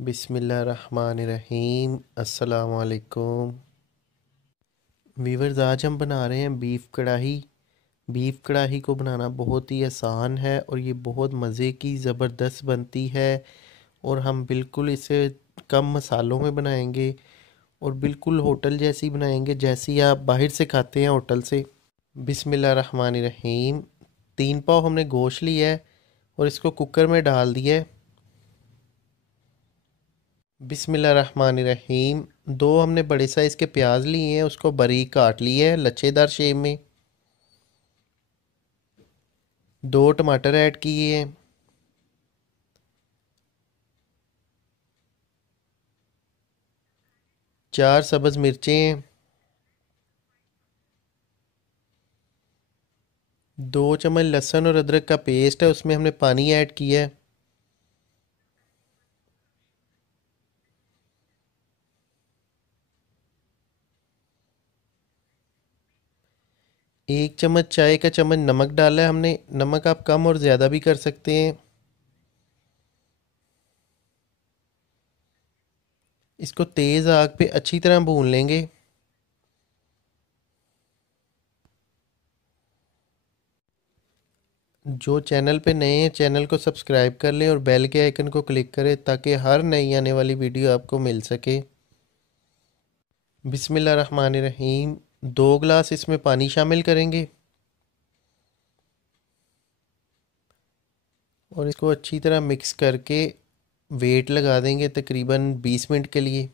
बिस्मिल्लाहिर्रहमानिर्रहीम। अस्सलाम वालेकुम। वीवर्स, आज हम बना रहे हैं बीफ कढ़ाई। बीफ कढ़ाई को बनाना बहुत ही आसान है और ये बहुत मज़े की ज़बरदस्त बनती है। और हम बिल्कुल इसे कम मसालों में बनाएंगे और बिल्कुल होटल जैसी बनाएंगे, जैसी आप बाहर से खाते हैं होटल से। बिस्मिल्लाहिर्रहमानिर्रहीम। 3 पाव हमने गोश्त लिया है और इसको कुकर में डाल दिया है। बिस्मिल्लाहिर्रहमानिर्रहीम। 2 हमने बड़े साइज़ के प्याज लिए हैं, उसको बारीक काट लिया है लच्छेदार शेप में। 2 टमाटर ऐड किए हैं। 4 सब्ज़ मिर्चें हैं। 2 चम्मच लहसुन और अदरक का पेस्ट है, उसमें हमने पानी ऐड किया है। 1 चम्मच चाय का चम्मच नमक डाला है हमने। नमक आप कम और ज़्यादा भी कर सकते हैं। इसको तेज़ आग पे अच्छी तरह भून लेंगे। जो चैनल पे नए हैं, चैनल को सब्सक्राइब कर लें और बेल के आइकन को क्लिक करें ताकि हर नई आने वाली वीडियो आपको मिल सके। बिस्मिल्लाहिर्रहमानिर्रहीम। 2 गिलास इसमें पानी शामिल करेंगे और इसको अच्छी तरह मिक्स करके वेट लगा देंगे तकरीबन 20 मिनट के लिए।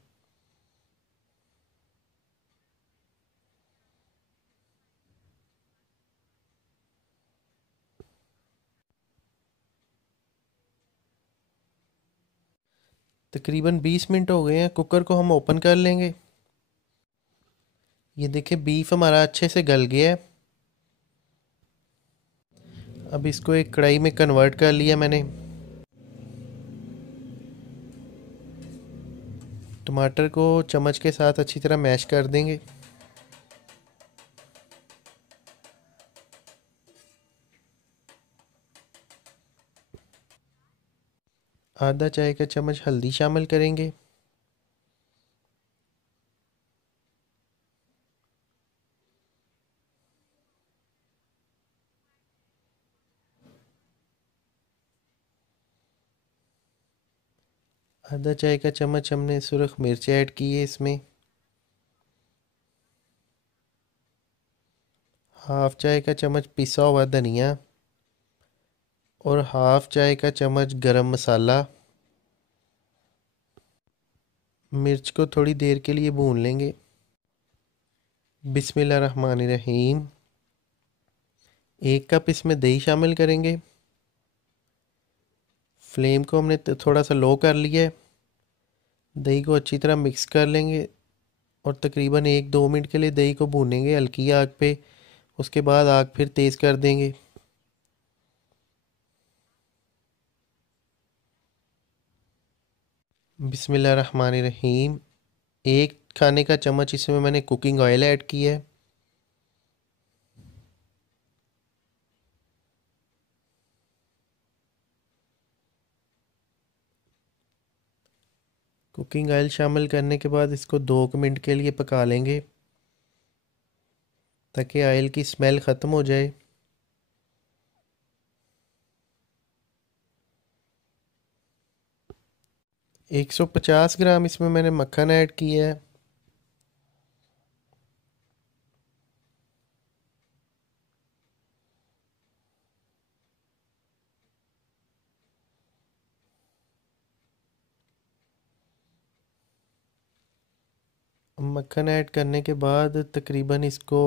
तकरीबन 20 मिनट हो गए हैं। कुकर को हम ओपन कर लेंगे। ये देखिए, बीफ हमारा अच्छे से गल गया है। अब इसको एक कढ़ाई में कन्वर्ट कर लिया मैंने। टमाटर को चम्मच के साथ अच्छी तरह मैश कर देंगे। आधा चाय का चम्मच हल्दी शामिल करेंगे। आधा चाय का चम्मच हमने सुरख मिर्च ऐड की है इसमें। हाफ चाय का चम्मच पिसा हुआ धनिया और हाफ चाय का चम्मच गरम मसाला। मिर्च को थोड़ी देर के लिए भून लेंगे। बिस्मिल्लाहिर्रहमानिर्रहीम। 1 कप इसमें दही शामिल करेंगे। फ्लेम को हमने थोड़ा सा लो कर लिया है। दही को अच्छी तरह मिक्स कर लेंगे और तकरीबन 1-2 मिनट के लिए दही को भूनेंगे हल्की आग पे। उसके बाद आग फिर तेज़ कर देंगे। बिस्मिल्लाहिर्रहमानिर्रहीम। 1 खाने का चम्मच इसमें मैंने कुकिंग ऑयल ऐड किया है। कुकिंग ऑयल शामिल करने के बाद इसको 2 मिनट के लिए पका लेंगे ताकि ऑयल की स्मेल ख़त्म हो जाए। 150 ग्राम इसमें मैंने मक्खन ऐड किया है। मक्खन ऐड करने के बाद तकरीबन इसको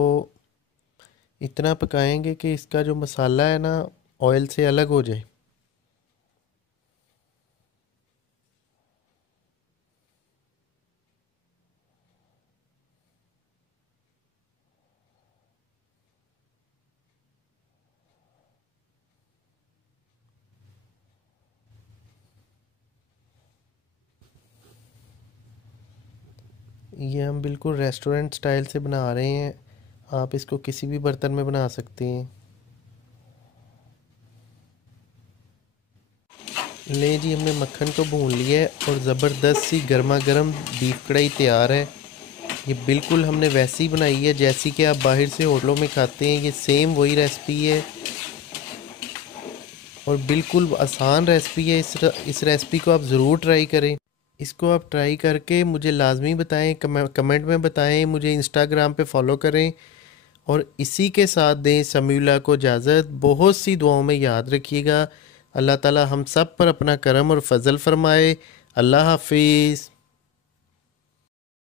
इतना पकाएंगे कि इसका जो मसाला है ना, ऑयल से अलग हो जाए। ये हम बिल्कुल रेस्टोरेंट स्टाइल से बना रहे हैं। आप इसको किसी भी बर्तन में बना सकते हैं। ले जी, हमने मक्खन को भून लिया है और ज़बरदस्त सी गर्मा गर्म बीफ कढ़ाई तैयार है। ये बिल्कुल हमने वैसी ही बनाई है जैसी कि आप बाहर से होटलों में खाते हैं। ये सेम वही रेसिपी है और बिल्कुल आसान रेसिपी है। इस रेसिपी को आप ज़रूर ट्राई करें। इसको आप ट्राई करके मुझे लाजमी बताएं, कमेंट में बताएं, मुझे इंस्टाग्राम पे फॉलो करें और इसी के साथ दें समीउल्लाह को इजाज़त। बहुत सी दुआओं में याद रखिएगा। अल्लाह ताला हम सब पर अपना करम और फजल फरमाए। अल्लाह हाफिज़।